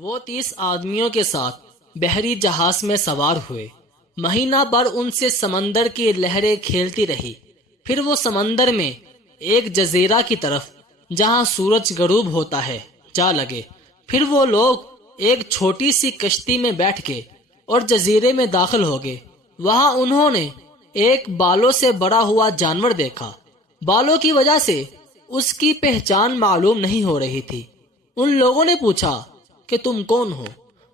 وہ 30 آدمیوں کے ساتھ بحری جہاز میں سوار ہوئے۔ مہینہ بھر ان سے سمندر کی لہریں کھیلتی رہی۔ پھر وہ سمندر میں ایک جزیرہ کی طرف جہاں سورج غروب ہوتا ہے جا لگے۔ پھر وہ لوگ ایک چھوٹی سی کشتی میں بیٹھ گئے اور جزیرے میں داخل ہو گئے۔ وہاں انہوں نے ایک بالوں سے بڑا ہوا جانور دیکھا۔ بالوں کی وجہ سے اس کی پہچان معلوم نہیں ہو رہی تھی۔ ان لوگوں نے پوچھا کہ تم کون ہو؟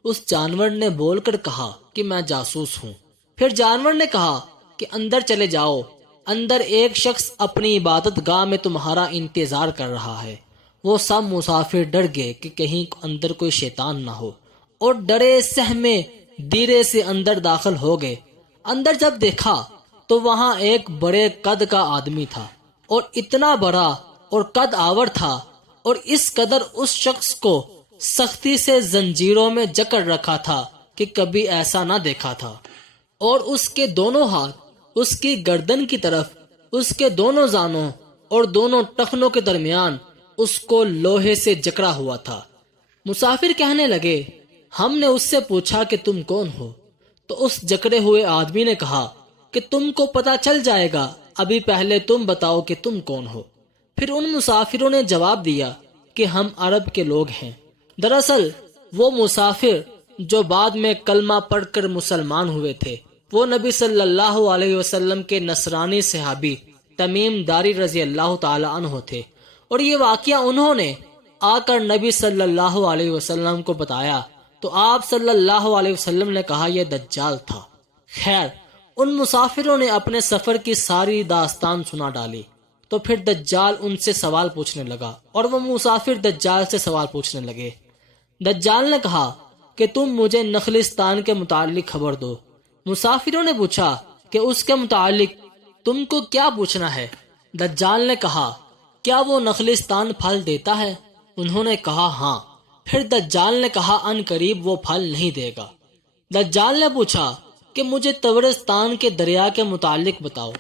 اس جانور نے بول کر کہا کہ میں جاسوس ہوں۔ پھر جانور نے کہا کہ اندر چلے جاؤ، اندر ایک شخص اپنی عبادت گاہ میں تمہارا انتظار کر رہا ہے۔ وہ سب مسافر ڈر گئے کہ کہیں اندر کوئی شیطان نہ ہو، اور ڈرے سہمے دیرے سے اندر داخل ہو گئے۔ اندر جب دیکھا تو وہاں ایک بڑے قد کا آدمی تھا، اور اتنا بڑا اور قد آور تھا، اور اس قدر اس شخص کو سختی سے زنجیروں میں جکڑ رکھا تھا کہ کبھی ایسا نہ دیکھا تھا۔ اور اس کے دونوں ہاتھ اس کی گردن کی طرف، اس کے دونوں زانوں اور دونوں ٹخنوں کے درمیان اس کو لوہے سے جکڑا ہوا تھا۔ مسافر کہنے لگے، ہم نے اس سے پوچھا کہ تم کون ہو؟ تو اس جکڑے ہوئے آدمی نے کہا کہ تم کو پتہ چل جائے گا، ابھی پہلے تم بتاؤ کہ تم کون ہو۔ پھر ان مسافروں نے جواب دیا کہ ہم عرب کے لوگ ہیں۔ دراصل وہ مسافر جو بعد میں کلمہ پڑھ کر مسلمان ہوئے تھے، وہ نبی صلی اللہ علیہ وسلم کے نصرانی صحابی تمیم داری رضی اللہ تعالی عنہ تھے، اور یہ واقعہ انہوں نے آ کر نبی صلی اللہ علیہ وسلم کو بتایا تو آپ صلی اللہ علیہ وسلم نے کہا یہ دجال تھا۔ خیر، ان مسافروں نے اپنے سفر کی ساری داستان سنا ڈالی۔ تو پھر دجال ان سے سوال پوچھنے لگا، اور وہ مسافر دجال سے سوال پوچھنے لگے۔ دجال نے کہا کہ تم مجھے نخلستان کے متعلق خبر دو۔ مسافروں نے پوچھا کہ اس کے متعلق تم کو کیا پوچھنا ہے؟ دجال نے کہا، کیا وہ نخلستان پھل دیتا ہے؟ انہوں نے کہا ہاں۔ پھر دجال نے کہا ان قریب وہ پھل نہیں دے گا۔ دجال نے پوچھا کہ مجھے طبرستان کے دریا کے متعلق بتاؤ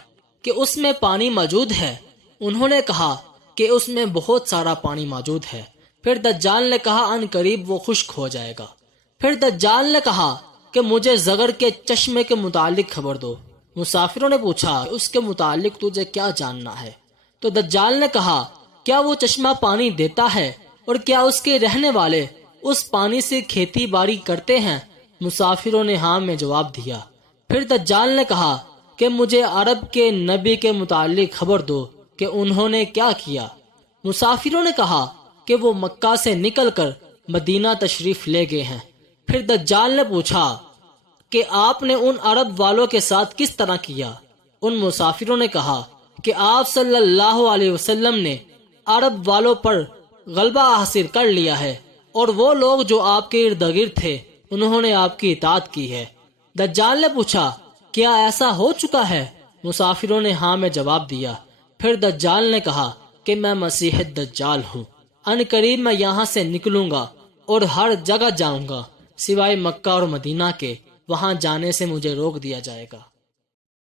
کہ اس میں پانی موجود ہے۔ انہوں نے کہا کہ اس میں بہت سارا پانی موجود ہے۔ پھر دجال نے کہا ان قریب وہ خشک ہو جائے گا۔ پھر دجال نے کہا کہ مجھے زغر کے چشمے کے متعلق خبر دو۔ مسافروں نے پوچھا اس کے متعلق تجھے کیا جاننا ہے؟ تو دجال نے کہا، کیا وہ چشمہ پانی دیتا ہے، اور کیا اس کے رہنے والے اس پانی سے کھیتی باڑی کرتے ہیں؟ مسافروں نے ہاں میں جواب دیا۔ پھر دجال نے کہا کہ مجھے عرب کے نبی کے متعلق خبر دو کہ انہوں نے کیا کیا۔ مسافروں نے کہا کہ وہ مکہ سے نکل کر مدینہ تشریف لے گئے ہیں۔ پھر دجال نے پوچھا کہ آپ نے ان عرب والوں کے ساتھ کس طرح کیا؟ ان مسافروں نے کہا کہ آپ صلی اللہ علیہ وسلم نے عرب والوں پر غلبہ حاصل کر لیا ہے، اور وہ لوگ جو آپ کے ارد گرد تھے انہوں نے آپ کی اطاعت کی ہے۔ دجال نے پوچھا کیا ایسا ہو چکا ہے؟ مسافروں نے ہاں میں جواب دیا۔ پھر دجال نے کہا کہ میں مسیح دجال ہوں، ان قریب میں یہاں سے نکلوں گا اور ہر جگہ جاؤں گا سوائے مکہ اور مدینہ کے، وہاں جانے سے مجھے روک دیا جائے گا۔